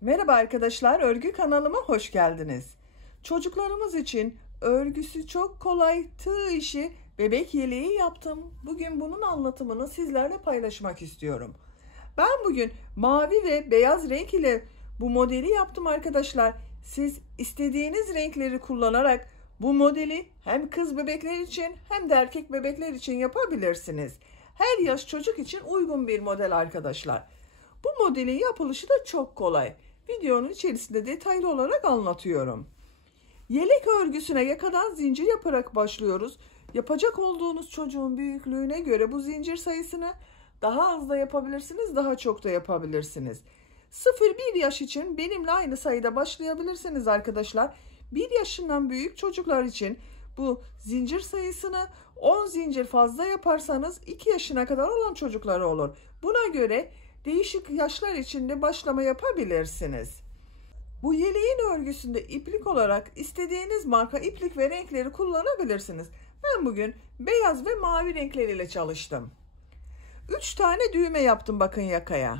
Merhaba arkadaşlar, örgü kanalıma hoş geldiniz. Çocuklarımız için örgüsü çok kolay tığ işi bebek yeleği yaptım. Bugün bunun anlatımını sizlerle paylaşmak istiyorum. Ben bugün mavi ve beyaz renk ile bu modeli yaptım arkadaşlar. Siz istediğiniz renkleri kullanarak bu modeli hem kız bebekler için hem de erkek bebekler için yapabilirsiniz. Her yaş çocuk için uygun bir model arkadaşlar. Bu modelin yapılışı da çok kolay. Videonun içerisinde detaylı olarak anlatıyorum. Yelek örgüsüne yakadan zincir yaparak başlıyoruz. Yapacak olduğunuz çocuğun büyüklüğüne göre bu zincir sayısını daha az da yapabilirsiniz, daha çok da yapabilirsiniz. 0-1 yaş için benimle aynı sayıda başlayabilirsiniz arkadaşlar. 1 yaşından büyük çocuklar için bu zincir sayısını 10 zincir fazla yaparsanız 2 yaşına kadar olan çocukları olur. Buna göre değişik yaşlar için de başlama yapabilirsiniz. Bu yeleğin örgüsünde iplik olarak istediğiniz marka iplik ve renkleri kullanabilirsiniz. Ben bugün beyaz ve mavi renkleriyle çalıştım. 3 tane düğme yaptım bakın yakaya.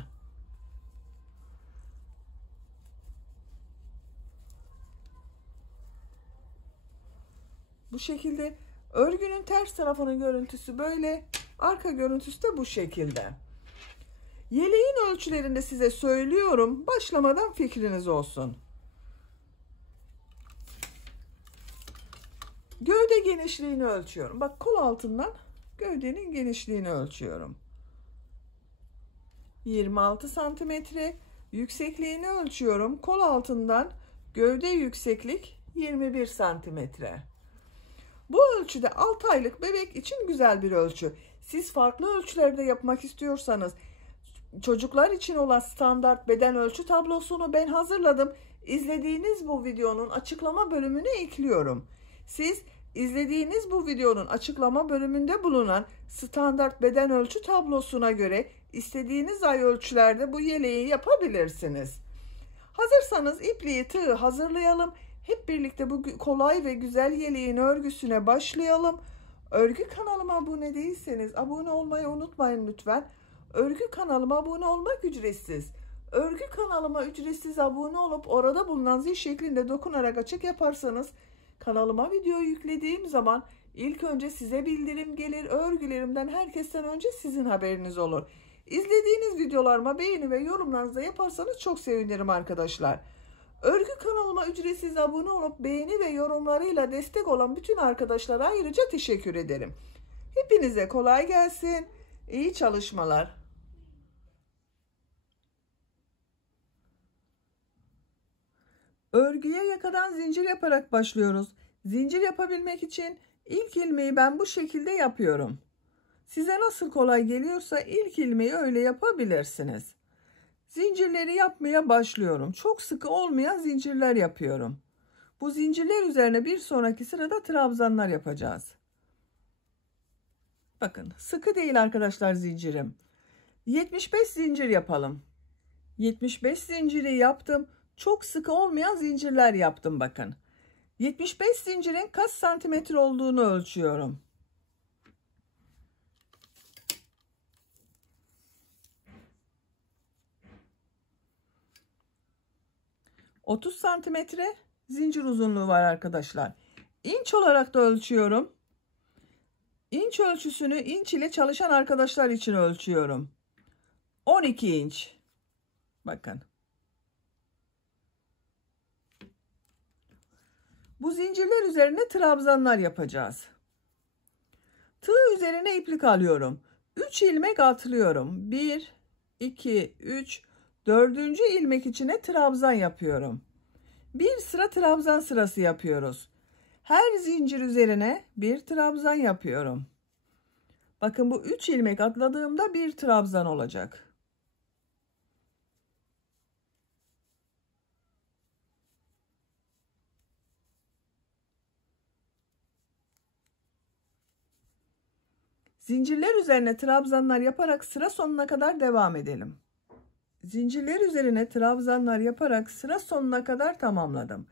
Bu şekilde örgünün ters tarafının görüntüsü böyle, arka görüntüsü de bu şekilde. Yeleğin ölçülerini de size söylüyorum. Başlamadan fikriniz olsun. Gövde genişliğini ölçüyorum. Bak, kol altından gövdenin genişliğini ölçüyorum. 26 santimetre. Yüksekliğini ölçüyorum. Kol altından gövde yükseklik 21 santimetre. Bu ölçüde 6 aylık bebek için güzel bir ölçü. Siz farklı ölçülerde yapmak istiyorsanız çocuklar için olan standart beden ölçü tablosunu ben hazırladım. İzlediğiniz bu videonun açıklama bölümüne ekliyorum. Siz izlediğiniz bu videonun açıklama bölümünde bulunan standart beden ölçü tablosuna göre istediğiniz ay ölçülerde bu yeleği yapabilirsiniz. Hazırsanız ipliği, tığı hazırlayalım. Hep birlikte bu kolay ve güzel yeleğin örgüsüne başlayalım. Örgü kanalıma abone değilseniz abone olmayı unutmayın lütfen. Örgü kanalıma abone olmak ücretsiz. Örgü kanalıma ücretsiz abone olup orada bulunan zil şeklinde dokunarak açık yaparsanız kanalıma video yüklediğim zaman ilk önce size bildirim gelir. Örgülerimden herkesten önce sizin haberiniz olur. İzlediğiniz videolarıma beğeni ve yorumlarınızı da yaparsanız çok sevinirim arkadaşlar. Örgü kanalıma ücretsiz abone olup beğeni ve yorumlarıyla destek olan bütün arkadaşlara ayrıca teşekkür ederim. Hepinize kolay gelsin. İyi çalışmalar. Örgüye yakadan zincir yaparak başlıyoruz. Zincir yapabilmek için ilk ilmeği ben bu şekilde yapıyorum. Size nasıl kolay geliyorsa ilk ilmeği öyle yapabilirsiniz. Zincirleri yapmaya başlıyorum. Çok sıkı olmayan zincirler yapıyorum. Bu zincirler üzerine bir sonraki sırada trabzanlar yapacağız. Bakın, sıkı değil arkadaşlar zincirim. 75 zincir yapalım. 75 zinciri yaptım. Çok sıkı olmayan zincirler yaptım bakın. 75 zincirin kaç santimetre olduğunu ölçüyorum. 30 santimetre zincir uzunluğu var arkadaşlar. İnç olarak da ölçüyorum. İnç ölçüsünü inç ile çalışan arkadaşlar için ölçüyorum. 12 inç. Bakın. Bu zincirler üzerine trabzanlar yapacağız. Tığ üzerine iplik alıyorum. 3 ilmek atlıyorum. 1, 2, 3, 4. ilmek içine trabzan yapıyorum. Bir sıra trabzan sırası yapıyoruz. Her zincir üzerine bir trabzan yapıyorum. Bakın, bu 3 ilmek atladığımda bir trabzan olacak. Zincirler üzerine trabzanlar yaparak sıra sonuna kadar devam edelim. Zincirler üzerine trabzanlar yaparak sıra sonuna kadar tamamladım.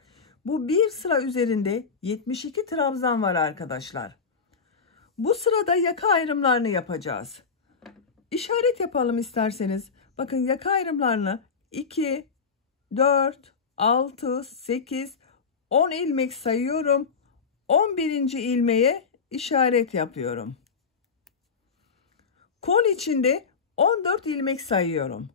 Bu bir sıra üzerinde 72 trabzan var arkadaşlar. Bu sırada yaka ayrımlarını yapacağız. İşaret yapalım isterseniz. Bakın, yaka ayrımlarını 2, 4, 6, 8, 10 ilmek sayıyorum. 11. ilmeğe işaret yapıyorum. Kol içinde 14 ilmek sayıyorum.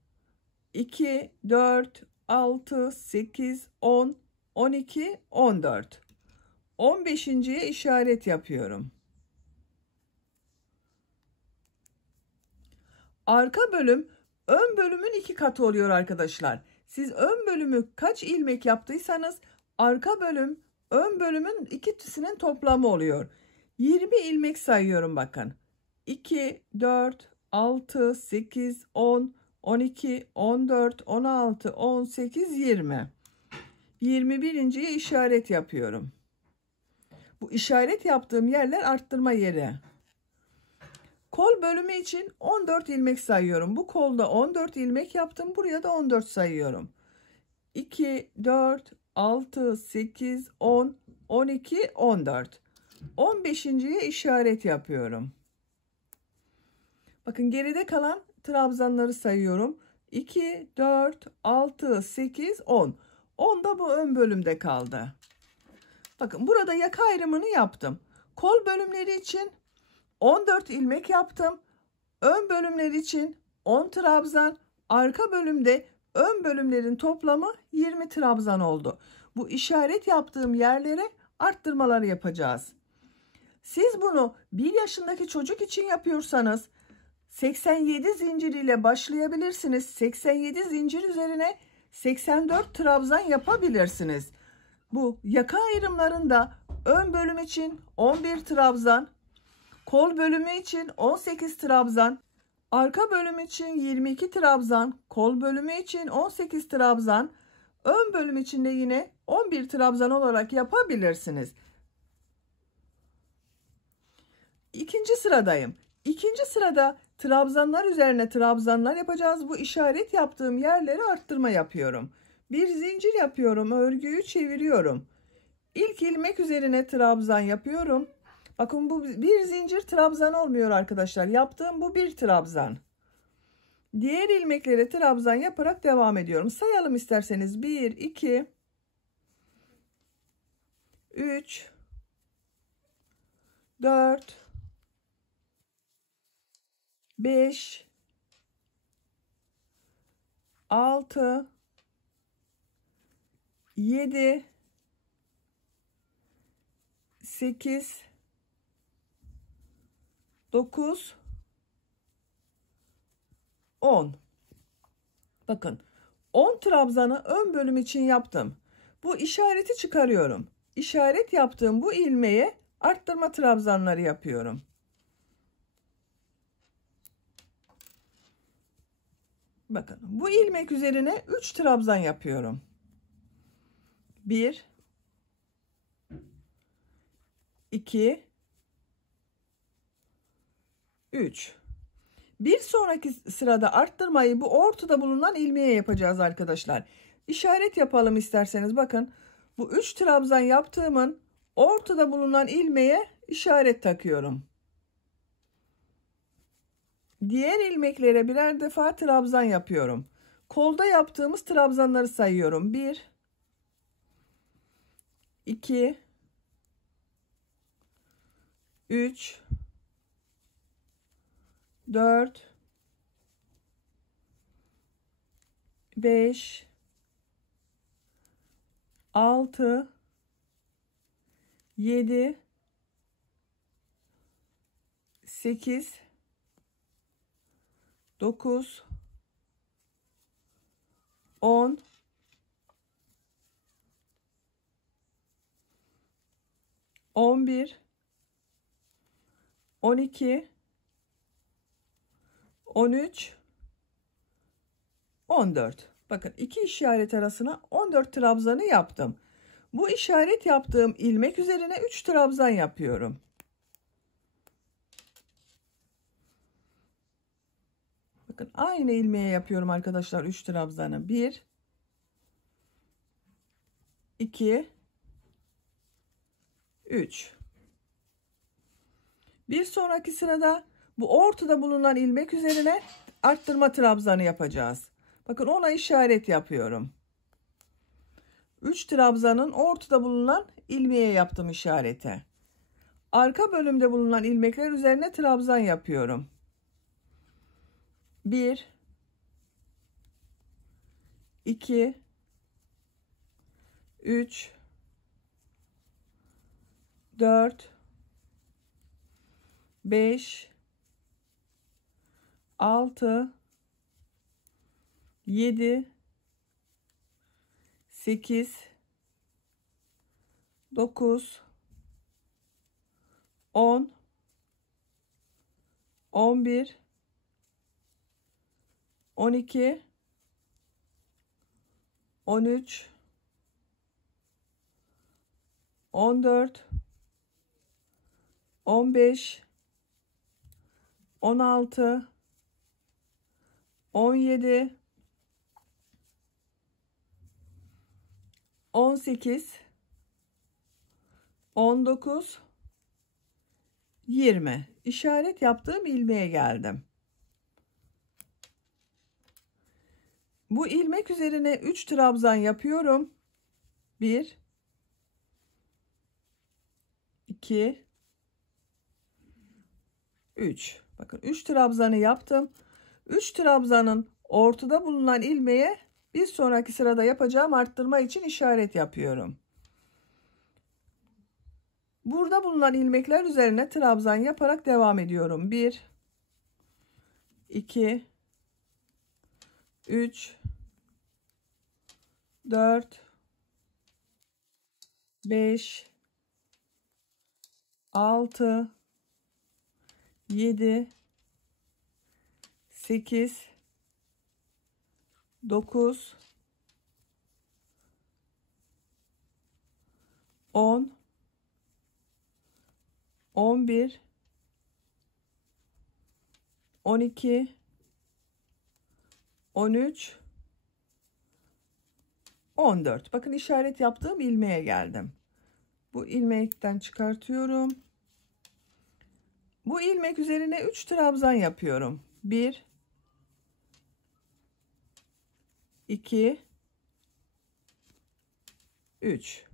2, 4, 6, 8, 10, 12, 14. 15.'ye işaret yapıyorum. Arka bölüm ön bölümün 2 katı oluyor arkadaşlar. Siz ön bölümü kaç ilmek yaptıysanız arka bölüm ön bölümün ikisinin toplamı oluyor. 20 ilmek sayıyorum bakın. 2, 4, 6, 8, 10, 12, 14, 16, 18, 20. 21.'ye işaret yapıyorum. Bu işaret yaptığım yerler arttırma yeri. Kol bölümü için 14 ilmek sayıyorum. Bu kolda 14 ilmek yaptım. Buraya da 14 sayıyorum. 2, 4, 6, 8, 10, 12, 14. 15.'ye işaret yapıyorum. Bakın geride kalan trabzanları sayıyorum. 2, 4, 6, 8, 10. 10 da bu ön bölümde kaldı. Bakın burada yaka ayrımını yaptım. Kol bölümleri için 14 ilmek yaptım. Ön bölümler için 10 trabzan. Arka bölümde ön bölümlerin toplamı 20 trabzan oldu. Bu işaret yaptığım yerlere arttırmaları yapacağız. Siz bunu 1 yaşındaki çocuk için yapıyorsanız 87 zincir ile başlayabilirsiniz. 87 zincir üzerine 84 trabzan yapabilirsiniz. Bu yaka ayrımlarında ön bölüm için 11 trabzan, kol bölümü için 18 trabzan, arka bölüm için 22 trabzan, kol bölümü için 18 trabzan, ön bölüm için de yine 11 trabzan olarak yapabilirsiniz. İkinci sıradayım. İkinci sırada trabzanlar üzerine trabzanlar yapacağız. Bu işaret yaptığım yerlere arttırma yapıyorum. Bir zincir yapıyorum, örgüyü çeviriyorum. İlk ilmek üzerine trabzan yapıyorum. Bakın bu bir zincir trabzan olmuyor arkadaşlar. Yaptığım bu bir trabzan. Diğer ilmeklere trabzan yaparak devam ediyorum. Sayalım isterseniz. 1, 2, 3, 4, 5, 6, 7, 8, 9, 10. Bakın 10 trabzanı ön bölüm için yaptım. Bu işareti çıkarıyorum. İşaret yaptığım bu ilmeğe arttırma trabzanları yapıyorum. Bakın bu ilmek üzerine 3 trabzan yapıyorum. 1, 2, 3. Bir sonraki sırada arttırmayı bu ortada bulunan ilmeğe yapacağız arkadaşlar. İşaret yapalım isterseniz. Bakın bu 3 trabzan yaptığımın ortada bulunan ilmeğe işaret takıyorum. Diğer ilmeklere birer defa trabzan yapıyorum. Kolda yaptığımız trabzanları sayıyorum. 1, 2, 3, 4, 5, 6, 7, 8, 9, 10, 11, 12, 13, 14. Bakın iki işaret arasına 14 trabzanı yaptım. Bu işaret yaptığım ilmek üzerine 3 trabzan yapıyorum. Bakın aynı ilmeğe yapıyorum arkadaşlar 3 trabzanı. 1, 2, 3. Bir sonraki sırada bu ortada bulunan ilmek üzerine arttırma trabzanı yapacağız. Bakın ona işaret yapıyorum. 3 trabzanın ortada bulunan ilmeğe yaptım işareti. Arka bölümde bulunan ilmekler üzerine trabzan yapıyorum. 1 2 3 4 5 6 7 8 9 10 11 12 13 14 15 16 17 18 19 20 işaret yaptığım ilmeğe geldim. Bu ilmek üzerine 3 trabzan yapıyorum. 1 2 3. Bakın 3 trabzanı yaptım. 3 trabzanın ortada bulunan ilmeğe bir sonraki sırada yapacağım arttırma için işaret yapıyorum. Burada bulunan ilmekler üzerine trabzan yaparak devam ediyorum. 1 2 3 4 5 6 7 8 9 10 11 12 13 14. Bakın işaret yaptığım ilmeğe geldim. Bu ilmekten çıkartıyorum. Bu ilmek üzerine 3 trabzan yapıyorum. 1 2 3.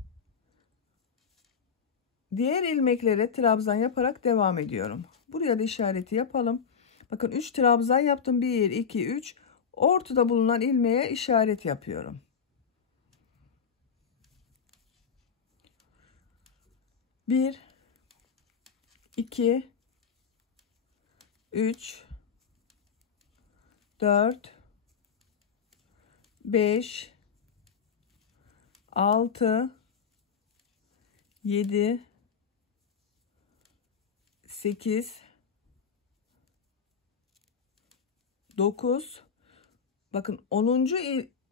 Diğer ilmeklere trabzan yaparak devam ediyorum. Buraya da işareti yapalım. Bakın 3 trabzan yaptım. 1 2 3. Ortada bulunan ilmeğe işaret yapıyorum. 1 2 3 4 5 6 7 8 9. Bakın 10.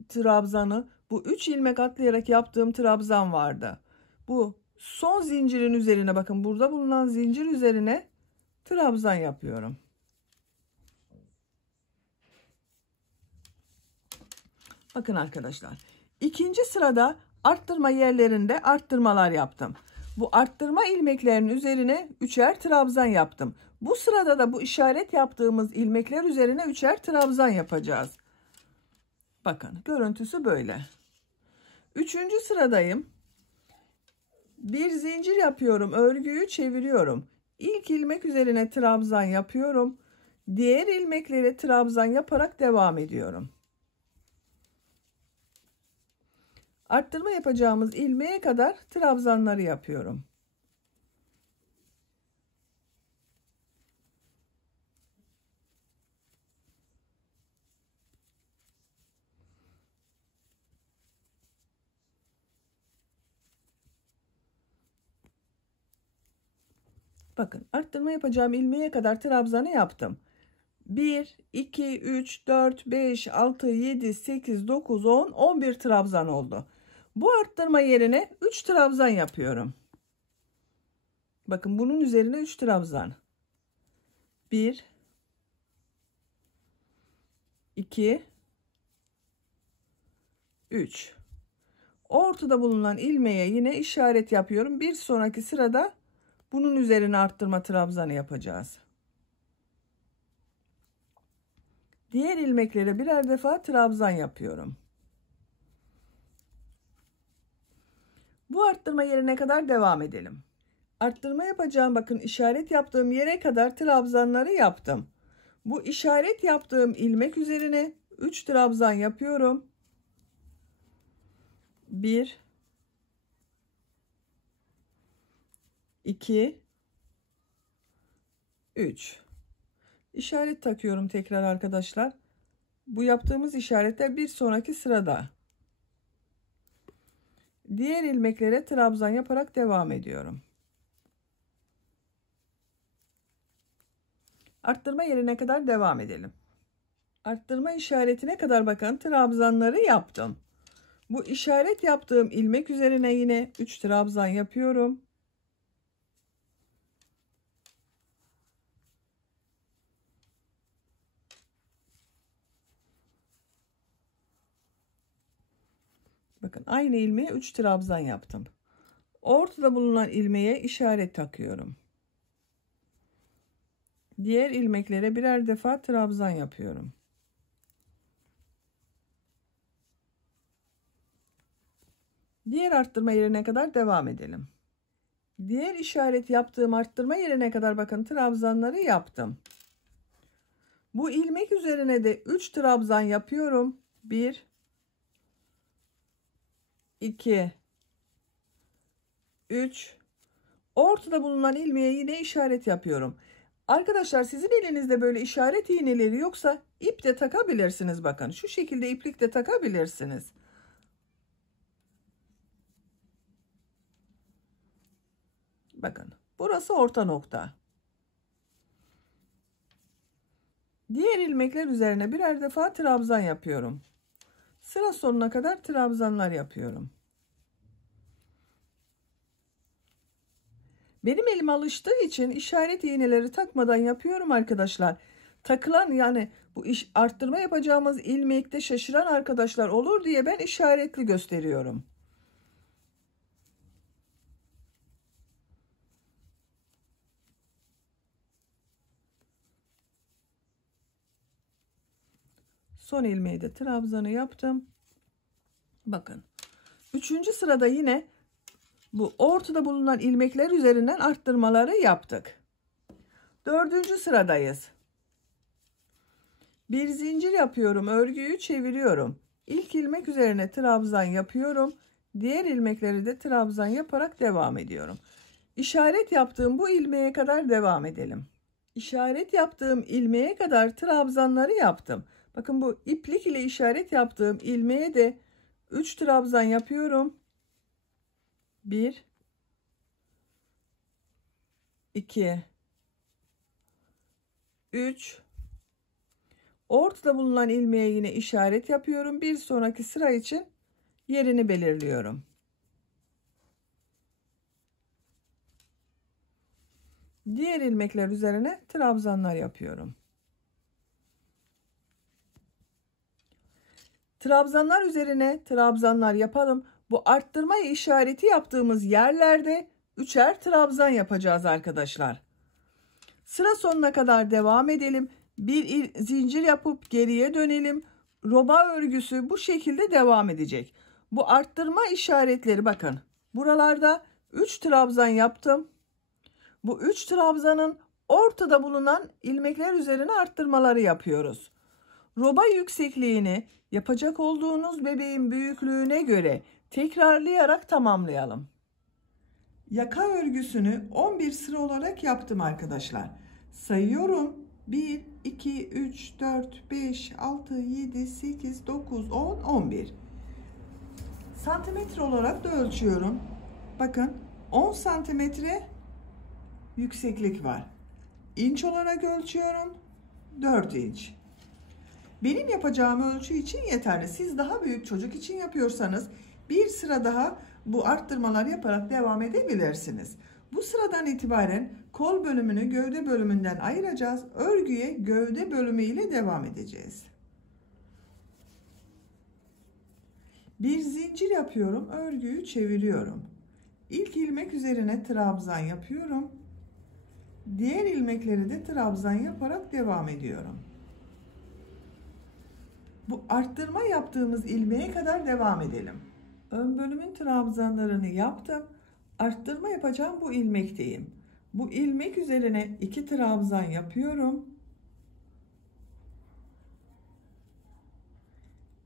trabzanı bu 3 ilmek atlayarak yaptığım trabzan vardı. Bu son zincirin üzerine, bakın burada bulunan zincir üzerine trabzan yapıyorum. Bakın arkadaşlar, ikinci sırada arttırma yerlerinde arttırmalar yaptım. Bu arttırma ilmeklerinin üzerine 3'er trabzan yaptım. Bu sırada da bu işaret yaptığımız ilmekler üzerine 3'er trabzan yapacağız. Bakın görüntüsü böyle. Üçüncü sıradayım. Bir zincir yapıyorum, örgüyü çeviriyorum. İlk ilmek üzerine trabzan yapıyorum. Diğer ilmeklere trabzan yaparak devam ediyorum. Arttırma yapacağımız ilmeğe kadar trabzanları yapıyorum. Bakın arttırma yapacağım ilmeğe kadar trabzanı yaptım. 1 2 3 4 5 6 7 8 9 10 11 trabzan oldu. Bu arttırma yerine 3 trabzan yapıyorum. Bakın bunun üzerine 3 trabzan. 1 2 3. Ortada bulunan ilmeğe yine işaret yapıyorum. Bir sonraki sırada bunun üzerine arttırma trabzanı yapacağız. Diğer ilmeklere birer defa trabzan yapıyorum. Bu arttırma yerine kadar devam edelim. Arttırma yapacağım, bakın işaret yaptığım yere kadar trabzanları yaptım. Bu işaret yaptığım ilmek üzerine 3 trabzan yapıyorum. 1 2 3 işaret takıyorum tekrar arkadaşlar. Bu yaptığımız işaretler bir sonraki sırada. Diğer ilmeklere trabzan yaparak devam ediyorum. Arttırma yerine kadar devam edelim. Arttırma işaretine kadar bakın trabzanları yaptım. Bu işaret yaptığım ilmek üzerine yine 3 trabzan yapıyorum. Bakın aynı ilmeğe 3 trabzan yaptım. Ortada bulunan ilmeğe işaret takıyorum. Diğer ilmeklere birer defa trabzan yapıyorum. Diğer arttırma yerine kadar devam edelim. Diğer işaret yaptığım arttırma yerine kadar bakın trabzanları yaptım. Bu ilmek üzerine de 3 trabzan yapıyorum. 1 2 3 ortada bulunan ilmeğe yine işaret yapıyorum. Arkadaşlar sizin elinizde böyle işaret iğneleri yoksa ip de takabilirsiniz. Bakın şu şekilde iplik de takabilirsiniz. Bakın burası orta nokta. Diğer ilmekler üzerine birer defa trabzan yapıyorum. Sıra sonuna kadar trabzanlar yapıyorum. Benim elim alıştığı için işaret iğneleri takmadan yapıyorum arkadaşlar. Takılan, yani bu iş arttırma yapacağımız ilmekte şaşıran arkadaşlar olur diye ben işaretli gösteriyorum. Son ilmeği de trabzanı yaptım. Bakın 3. sırada yine bu ortada bulunan ilmekler üzerinden arttırmaları yaptık. 4. sıradayız. Bir zincir yapıyorum, örgüyü çeviriyorum. İlk ilmek üzerine trabzan yapıyorum. Diğer ilmekleri de trabzan yaparak devam ediyorum. İşaret yaptığım bu ilmeğe kadar devam edelim. İşaret yaptığım ilmeğe kadar trabzanları yaptım. Bakın bu iplik ile işaret yaptığım ilmeğe de 3 trabzan yapıyorum. 1 2 3 ortada bulunan ilmeğe yine işaret yapıyorum. Bir sonraki sıra için yerini belirliyorum. Diğer ilmekler üzerine trabzanlar yapıyorum. Trabzanlar üzerine trabzanlar yapalım. Bu arttırma işareti yaptığımız yerlerde 3'er trabzan yapacağız arkadaşlar. Sıra sonuna kadar devam edelim. Bir zincir yapıp geriye dönelim. Roba örgüsü bu şekilde devam edecek. Bu arttırma işaretleri bakın. Buralarda 3 trabzan yaptım. Bu 3 trabzanın ortada bulunan ilmekler üzerine arttırmaları yapıyoruz. Roba yüksekliğini yapacak olduğunuz bebeğin büyüklüğüne göre tekrarlayarak tamamlayalım. Yaka örgüsünü 11 sıra olarak yaptım arkadaşlar. Sayıyorum. 1, 2, 3, 4, 5, 6, 7, 8, 9, 10, 11. Santimetre olarak da ölçüyorum. Bakın 10 santimetre yükseklik var. İnç olarak ölçüyorum. 4 inç. Benim yapacağım ölçü için yeterli. Siz daha büyük çocuk için yapıyorsanız bir sıra daha bu arttırmalar yaparak devam edebilirsiniz. Bu sıradan itibaren kol bölümünü gövde bölümünden ayıracağız. Örgüye gövde bölümü ile devam edeceğiz. Bir zincir yapıyorum. Örgüyü çeviriyorum. İlk ilmek üzerine trabzan yapıyorum. Diğer ilmekleri de trabzan yaparak devam ediyorum. Bu arttırma yaptığımız ilmeğe kadar devam edelim. Ön bölümün trabzanlarını yaptım. Arttırma yapacağım bu ilmekteyim. Bu ilmek üzerine 2 trabzan yapıyorum.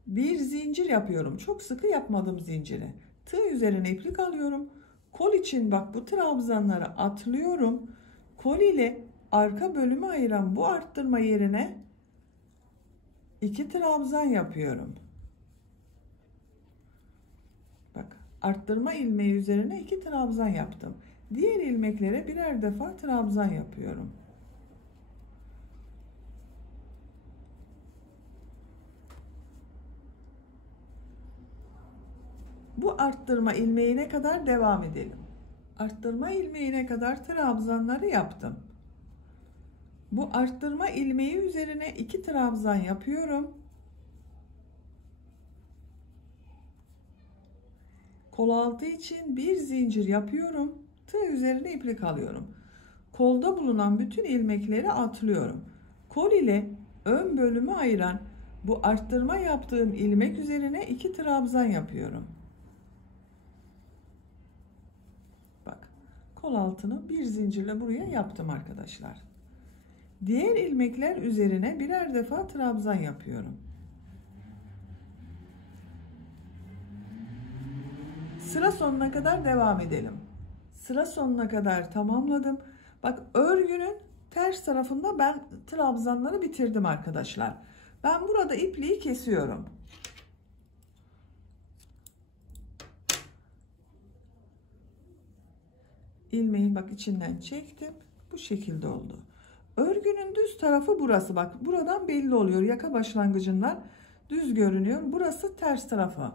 Bir zincir yapıyorum. Çok sıkı yapmadım zinciri. Tığ üzerine iplik alıyorum. Kol için bak bu trabzanları atlıyorum. Kol ile arka bölümü ayıran bu arttırma yerine 2 trabzan yapıyorum. Bak, arttırma ilmeği üzerine 2 trabzan yaptım. Diğer ilmeklere birer defa trabzan yapıyorum. Bu arttırma ilmeğine kadar devam edelim. Arttırma ilmeğine kadar trabzanları yaptım. Bu arttırma ilmeği üzerine 2 trabzan yapıyorum. Kol altı için bir zincir yapıyorum. Tığ üzerine iplik alıyorum. Kolda bulunan bütün ilmekleri atlıyorum. Kol ile ön bölümü ayıran bu arttırma yaptığım ilmek üzerine 2 trabzan yapıyorum. Bak, kol altını bir zincirle buraya yaptım arkadaşlar. Diğer ilmekler üzerine birer defa trabzan yapıyorum. Sıra sonuna kadar devam edelim. Sıra sonuna kadar tamamladım. Bak, örgünün ters tarafında ben trabzanları bitirdim arkadaşlar. Ben burada ipliği kesiyorum. İlmeği bak içinden çektim. Bu şekilde oldu. Örgünün düz tarafı burası. Bak, buradan belli oluyor. Yaka başlangıcından düz görünüyor. Burası ters tarafı.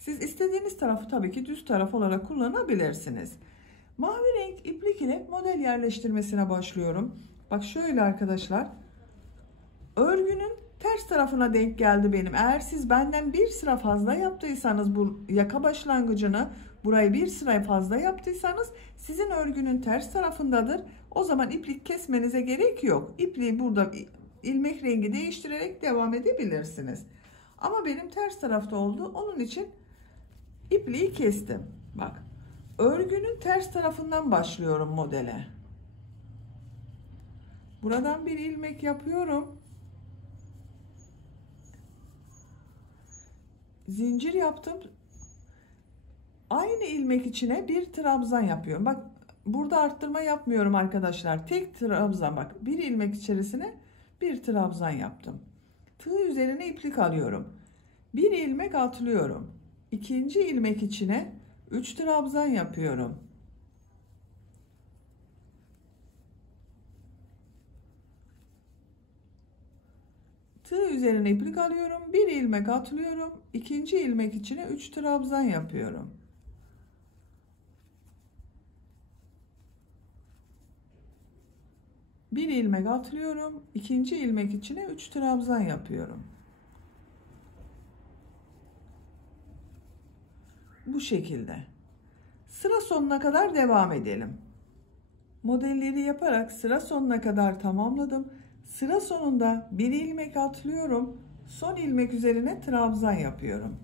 Siz istediğiniz tarafı tabii ki düz taraf olarak kullanabilirsiniz. Mavi renk iplik ile model yerleştirmesine başlıyorum. Bak şöyle arkadaşlar. Örgünün ters tarafına denk geldi benim. Eğer siz benden bir sıra fazla yaptıysanız, bu yaka başlangıcını burayı bir sıra fazla yaptıysanız sizin örgünün ters tarafındadır. O zaman iplik kesmenize gerek yok. İpliği burada ilmek rengi değiştirerek devam edebilirsiniz. Ama benim ters tarafta oldu. Onun için ipliği kestim. Bak, örgünün ters tarafından başlıyorum modele. Buradan bir ilmek yapıyorum. Zincir yaptım. Aynı ilmek içine bir trabzan yapıyorum. Bak, burada arttırma yapmıyorum arkadaşlar. Tek trabzan, bak, bir ilmek içerisine bir trabzan yaptım. Tığ üzerine iplik alıyorum. Bir ilmek atlıyorum. İkinci ilmek içine 3 trabzan yapıyorum. Tığ üzerine iplik alıyorum. Bir ilmek atlıyorum. İkinci ilmek içine 3 trabzan yapıyorum. Bir ilmek atlıyorum. İkinci ilmek içine 3 trabzan yapıyorum. Bu şekilde. Sıra sonuna kadar devam edelim. Modelleri yaparak sıra sonuna kadar tamamladım. Sıra sonunda bir ilmek atlıyorum. Son ilmek üzerine trabzan yapıyorum.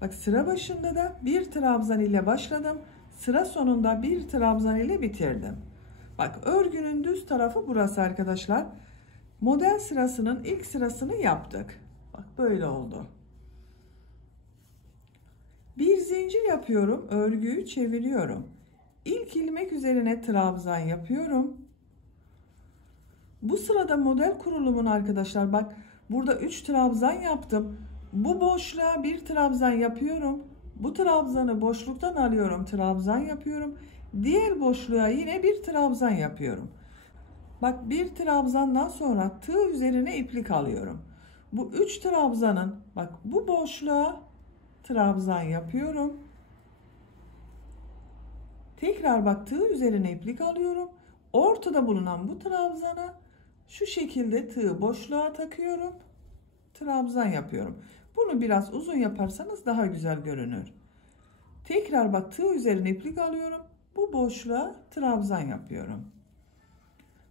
Bak, sıra başında da bir trabzan ile başladım. Sıra sonunda bir trabzan ile bitirdim. Bak, örgünün düz tarafı burası arkadaşlar. Model sırasının ilk sırasını yaptık. Bak, böyle oldu. Bir zincir yapıyorum. Örgüyü çeviriyorum. İlk ilmek üzerine trabzan yapıyorum. Bu sırada model kurulumun arkadaşlar, bak, burada 3 trabzan yaptım. Bu boşluğa bir trabzan yapıyorum. Bu trabzanı boşluktan alıyorum, trabzan yapıyorum. Diğer boşluğa yine bir trabzan yapıyorum. Bak, bir trabzandan sonra tığ üzerine iplik alıyorum. Bu 3 trabzanın, bak, bu boşluğa trabzan yapıyorum. Tekrar bak, tığ üzerine iplik alıyorum. Ortada bulunan bu trabzana şu şekilde tığ boşluğa takıyorum. Trabzan yapıyorum. Bunu biraz uzun yaparsanız daha güzel görünür. Tekrar bak, tığ üzerine iplik alıyorum. Bu boşluğa trabzan yapıyorum.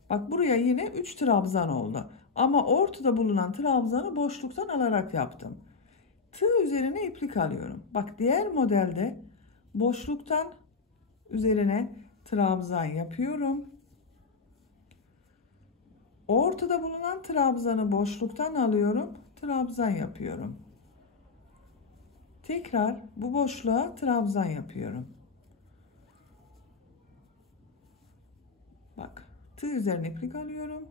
Bak, buraya yine 3 trabzan oldu. Ama ortada bulunan trabzanı boşluktan alarak yaptım. Tığ üzerine iplik alıyorum. Bak diğer modelde boşluktan üzerine trabzan yapıyorum. Ortada bulunan trabzanı boşluktan alıyorum. Trabzan yapıyorum. Tekrar bu boşluğa trabzan yapıyorum. Bak tığ üzerine iplik alıyorum.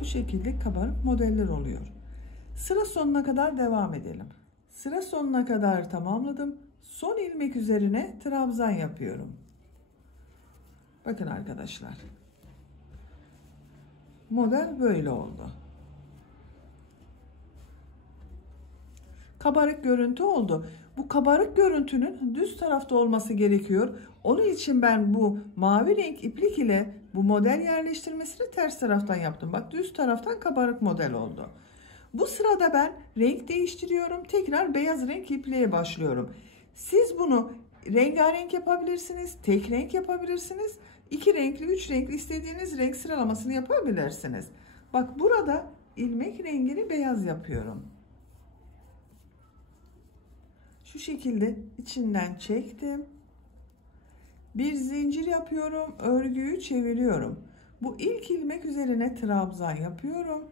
Bu şekilde kabarık modeller oluyor. Sıra sonuna kadar devam edelim. Sıra sonuna kadar tamamladım. Son ilmek üzerine trabzan yapıyorum. Bakın arkadaşlar. Model böyle oldu. Kabarık görüntü oldu. Bu kabarık görüntünün düz tarafta olması gerekiyor. Onun için ben bu mavi renk iplik ile bu model yerleştirmesini ters taraftan yaptım. Bak düz taraftan kabarık model oldu. Bu sırada ben renk değiştiriyorum. Tekrar beyaz renk ipliğe başlıyorum. Siz bunu rengarenk yapabilirsiniz. Tek renk yapabilirsiniz. 2 renkli, 3 renkli istediğiniz renk sıralamasını yapabilirsiniz. Bak burada ilmek rengini beyaz yapıyorum. Şu şekilde içinden çektim. Bir zincir yapıyorum. Örgüyü çeviriyorum. Bu ilk ilmek üzerine trabzan yapıyorum.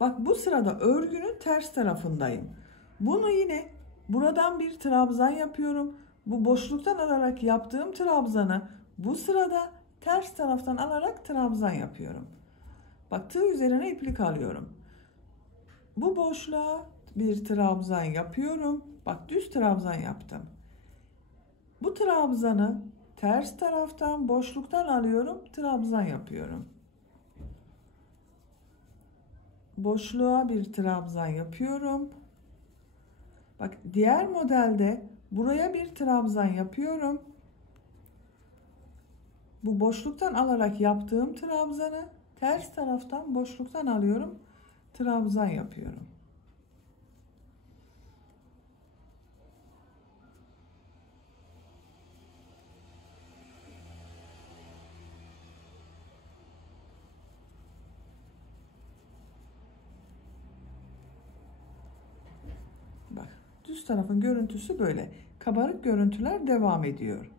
Bak bu sırada örgünün ters tarafındayım. Bunu yine buradan bir trabzan yapıyorum. Bu boşluktan alarak yaptığım trabzanı bu sırada ters taraftan alarak trabzan yapıyorum. Bak tığ üzerine iplik alıyorum. Bu boşluğa bir trabzan yapıyorum. Bak düz trabzan yaptım. Bu trabzanı ters taraftan boşluktan alıyorum. Trabzan yapıyorum. Boşluğa bir trabzan yapıyorum. Bak diğer modelde buraya bir trabzan yapıyorum. Bu boşluktan alarak yaptığım trabzanı ters taraftan boşluktan alıyorum. Trabzan yapıyorum. Bak düz tarafın görüntüsü böyle. Kabarık görüntüler devam ediyor.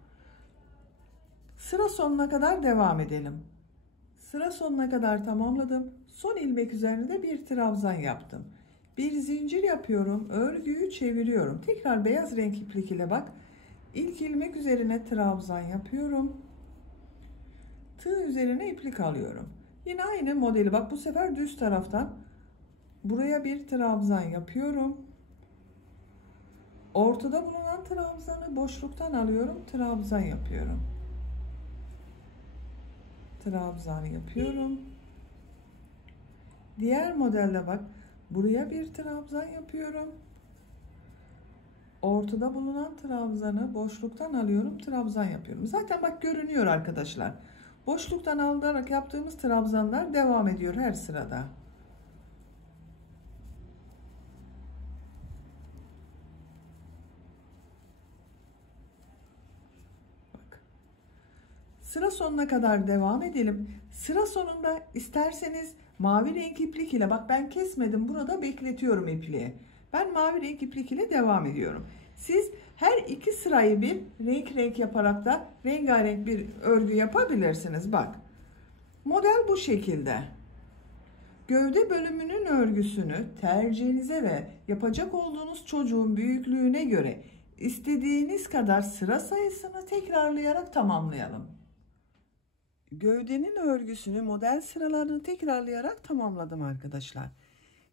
Sıra sonuna kadar devam edelim. Sıra sonuna kadar tamamladım. Son ilmek üzerinde bir trabzan yaptım. Bir zincir yapıyorum. Örgüyü çeviriyorum. Tekrar beyaz renk iplik ile bak. İlk ilmek üzerine trabzan yapıyorum. Tığ üzerine iplik alıyorum. Yine aynı modeli bak bu sefer düz taraftan buraya bir trabzan yapıyorum. Ortada bulunan trabzanı boşluktan alıyorum. Trabzan yapıyorum. Trabzan yapıyorum. Diğer modelde bak buraya bir trabzan yapıyorum. Ortada bulunan trabzanı boşluktan alıyorum. Trabzan yapıyorum. Zaten bak görünüyor arkadaşlar. Boşluktan alarak yaptığımız trabzanlar devam ediyor her sırada. Bak. Sıra sonuna kadar devam edelim. Sıra sonunda isterseniz mavi renk iplik ile bak ben kesmedim. Burada bekletiyorum ipliği. Ben mavi renk iplik ile devam ediyorum. Siz her iki sırayı bir renk yaparak da rengarenk bir örgü yapabilirsiniz. Bak. Model bu şekilde. Gövde bölümünün örgüsünü tercihinize ve yapacak olduğunuz çocuğun büyüklüğüne göre istediğiniz kadar sıra sayısını tekrarlayarak tamamlayalım. Gövdenin örgüsünü model sıralarını tekrarlayarak tamamladım arkadaşlar.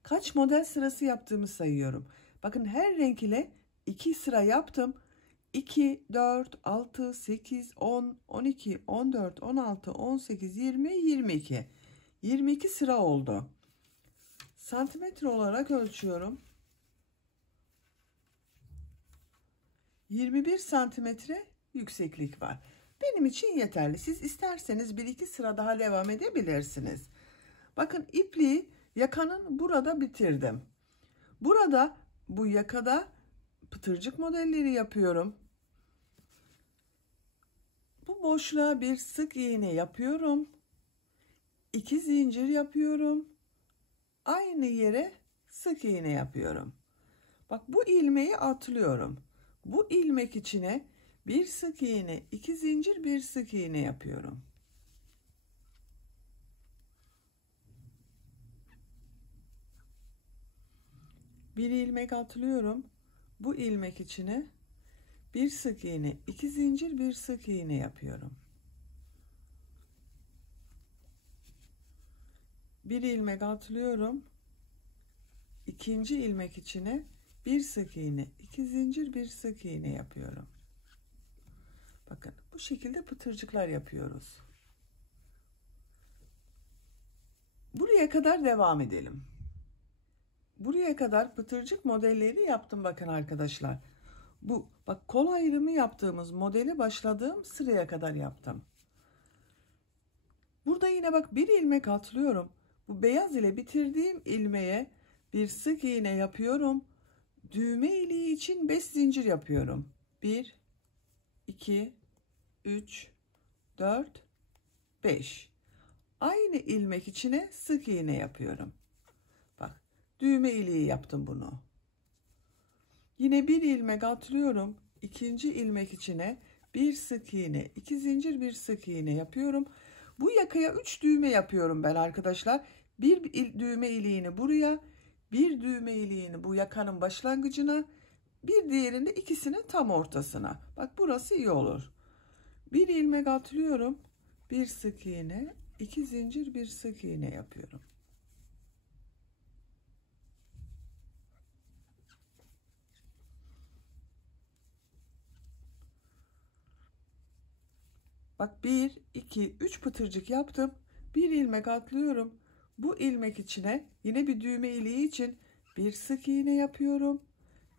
Kaç model sırası yaptığımı sayıyorum. Bakın her renk ile 2 sıra yaptım. 2, 4, 6, 8, 10, 12, 14, 16, 18, 20, 22. 22 sıra oldu. Santimetre olarak ölçüyorum. 21 santimetre yükseklik var. Benim için yeterli. Siz isterseniz bir iki sıra daha devam edebilirsiniz. Bakın ipliği yakanın burada bitirdim. Burada bu yakada pıtırcık modelleri yapıyorum. Bu boşluğa bir sık iğne yapıyorum. 2 zincir yapıyorum. Aynı yere sık iğne yapıyorum. Bak bu ilmeği atlıyorum. Bu ilmek içine bir sık iğne, 2 zincir, bir sık iğne yapıyorum. Bir ilmek atlıyorum. Bu ilmek içine bir sık iğne, 2 zincir, bir sık iğne yapıyorum. Bir ilmek atlıyorum. İkinci ilmek içine bir sık iğne, 2 zincir, bir sık iğne yapıyorum. Bakın bu şekilde pıtırcıklar yapıyoruz. Buraya kadar devam edelim. Buraya kadar pıtırcık modelleri yaptım bakın arkadaşlar. Bu bak kol ayrımı yaptığımız modeli başladığım sıraya kadar yaptım. Burada yine bak bir ilmek atlıyorum. Bu beyaz ile bitirdiğim ilmeğe bir sık iğne yapıyorum. Düğme iliği için 5 zincir yapıyorum. 1 2 3 4 5. Aynı ilmek içine sık iğne yapıyorum. Bak düğme iliği yaptım bunu. Yine bir ilmek atlıyorum. İkinci ilmek içine bir sık iğne, 2 zincir, bir sık iğne yapıyorum. Bu yakaya 3 düğme yapıyorum ben arkadaşlar. Bir düğme iliğini buraya, bir düğme iliğini bu yakanın başlangıcına, bir diğerinde ikisinin tam ortasına. Bak burası iyi olur. Bir ilmek atlıyorum. Bir sık iğne, 2 zincir, bir sık iğne yapıyorum. Bak 1 2 3 pıtırcık yaptım. Bir ilmek atlıyorum. Bu ilmek içine yine bir düğme iliği için bir sık iğne yapıyorum.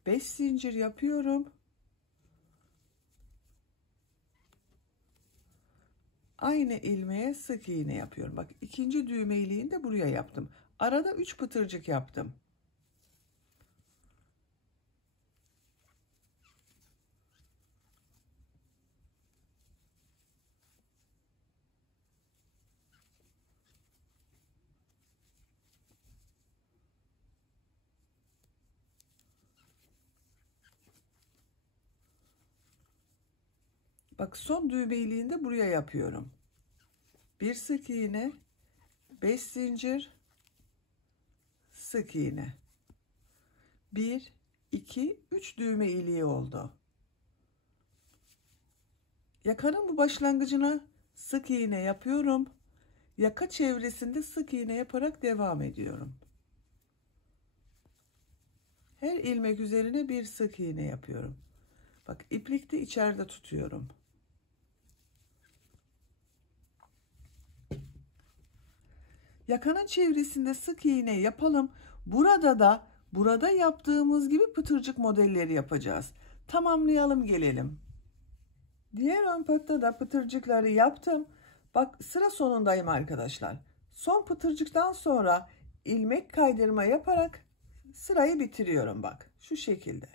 5 zincir yapıyorum. Aynı ilmeğe sık iğne yapıyorum. Bak ikinci düğme iliğini de buraya yaptım. Arada 3 pıtırcık yaptım. Bak son düğme iliğini de buraya yapıyorum. Bir sık iğne, 5 zincir, sık iğne. 1 2 3 düğme iliği oldu. Yakanın bu başlangıcına sık iğne yapıyorum. Yaka çevresinde sık iğne yaparak devam ediyorum. Her ilmek üzerine bir sık iğne yapıyorum. Bak iplik de içeride tutuyorum. Yakanın çevresinde sık iğne yapalım. Burada yaptığımız gibi pıtırcık modelleri yapacağız. Tamamlayalım gelelim. Diğer ön patta da pıtırcıkları yaptım. Bak sıra sonundayım arkadaşlar. Son pıtırcıktan sonra ilmek kaydırma yaparak sırayı bitiriyorum bak. Şu şekilde.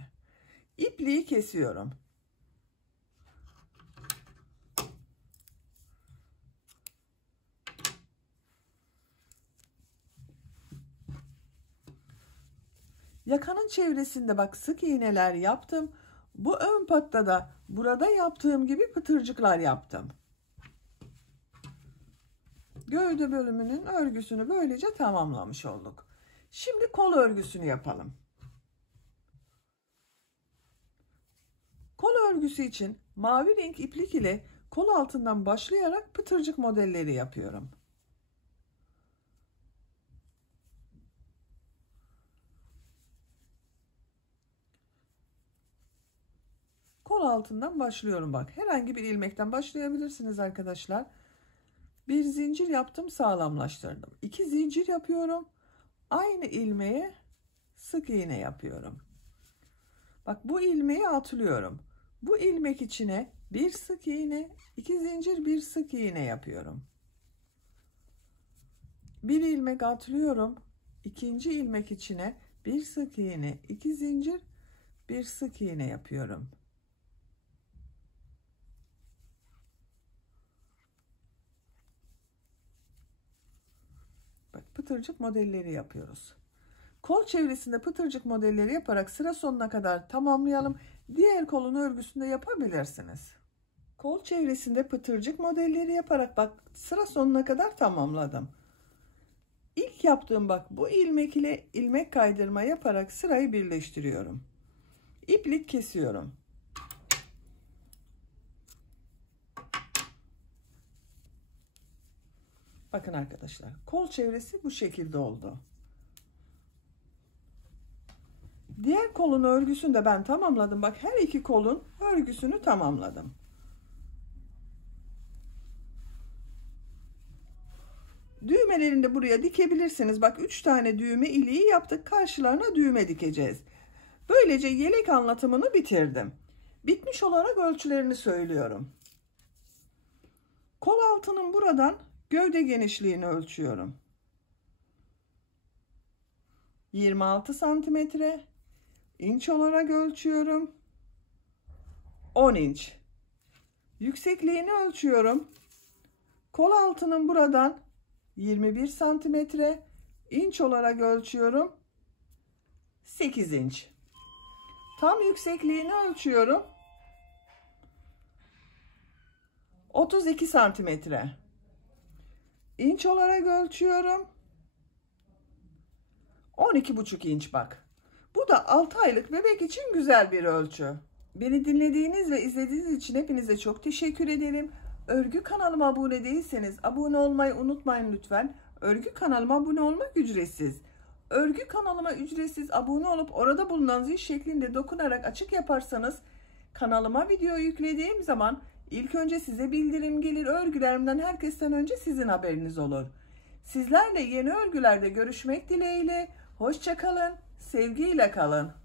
İpliği kesiyorum. Yakanın çevresinde bak sık iğneler yaptım. Bu ön patta da burada yaptığım gibi pıtırcıklar yaptım. Gövde bölümünün örgüsünü böylece tamamlamış olduk. Şimdi kol örgüsünü yapalım. Kol örgüsü için mavi renk iplik ile kol altından başlayarak pıtırcık modelleri yapıyorum. Kol altından başlıyorum bak. Herhangi bir ilmekten başlayabilirsiniz arkadaşlar. Bir zincir yaptım, sağlamlaştırdım. 2 zincir yapıyorum. Aynı ilmeğe sık iğne yapıyorum. Bak bu ilmeği atlıyorum. Bu ilmek içine bir sık iğne, 2 zincir, bir sık iğne yapıyorum. Bir ilmek atlıyorum. İkinci ilmek içine bir sık iğne, 2 zincir, bir sık iğne yapıyorum. Bak, pıtırcık modelleri yapıyoruz. Kol çevresinde pıtırcık modelleri yaparak sıra sonuna kadar tamamlayalım. Diğer kolun örgüsünde yapabilirsiniz. Kol çevresinde pıtırcık modelleri yaparak bak sıra sonuna kadar tamamladım. İlk yaptığım bak bu ilmek ile ilmek kaydırma yaparak sırayı birleştiriyorum. İplik kesiyorum. Bakın arkadaşlar, kol çevresi bu şekilde oldu. Diğer kolun örgüsünü de ben tamamladım. Bak her iki kolun örgüsünü tamamladım. Düğmelerini de buraya dikebilirsiniz. Bak 3 tane düğme iliği yaptık. Karşılarına düğme dikeceğiz. Böylece yelek anlatımını bitirdim. Bitmiş olarak ölçülerini söylüyorum. Kol altının buradan gövde genişliğini ölçüyorum. 26 santimetre. İnç olarak ölçüyorum. 10 inç. Yüksekliğini ölçüyorum. Kol altının buradan 21 santimetre. İnç olarak ölçüyorum. 8 inç. Tam yüksekliğini ölçüyorum. 32 santimetre. İnç olarak ölçüyorum. 12,5 inç bak. Bu da 6 aylık bebek için güzel bir ölçü. Beni dinlediğiniz ve izlediğiniz için hepinize çok teşekkür ederim. Örgü kanalıma abone değilseniz abone olmayı unutmayın lütfen. Örgü kanalıma abone olmak ücretsiz. Örgü kanalıma ücretsiz abone olup orada bulunan zil şeklinde dokunarak açık yaparsanız kanalıma video yüklediğim zaman ilk önce size bildirim gelir. Örgülerimden herkesten önce sizin haberiniz olur. Sizlerle yeni örgülerde görüşmek dileğiyle. Hoşça kalın, sevgiyle kalın.